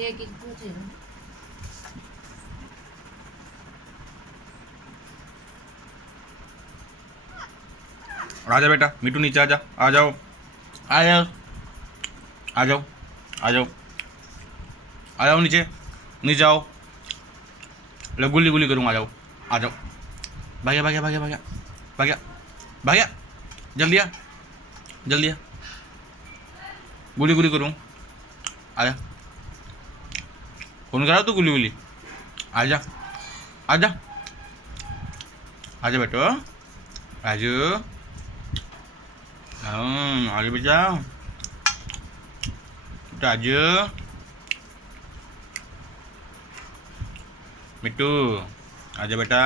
एक एक पूछ रही हूँ। आजा बेटा, मिट्टू नीचे आजा, आ जाओ, आ जाओ, आ जाओ, आ जाओ, आ जाओ नीचे, नीचे आओ, ले गुल्ली गुल्ली करूँ, आ जाओ, आ जाओ, भाग्या भाग्या भाग्या भाग्या भाग्या भाग्या, जल्दी आ, जल्दी आ, गुल्ली गुल्ली करूँ, आजा, कौन करा तू गुल्ली गुल्ली, आजा, आजा, आजा बेटो, आजू, आजू बेटा, आजू, मिट्टू, आजा बेटा।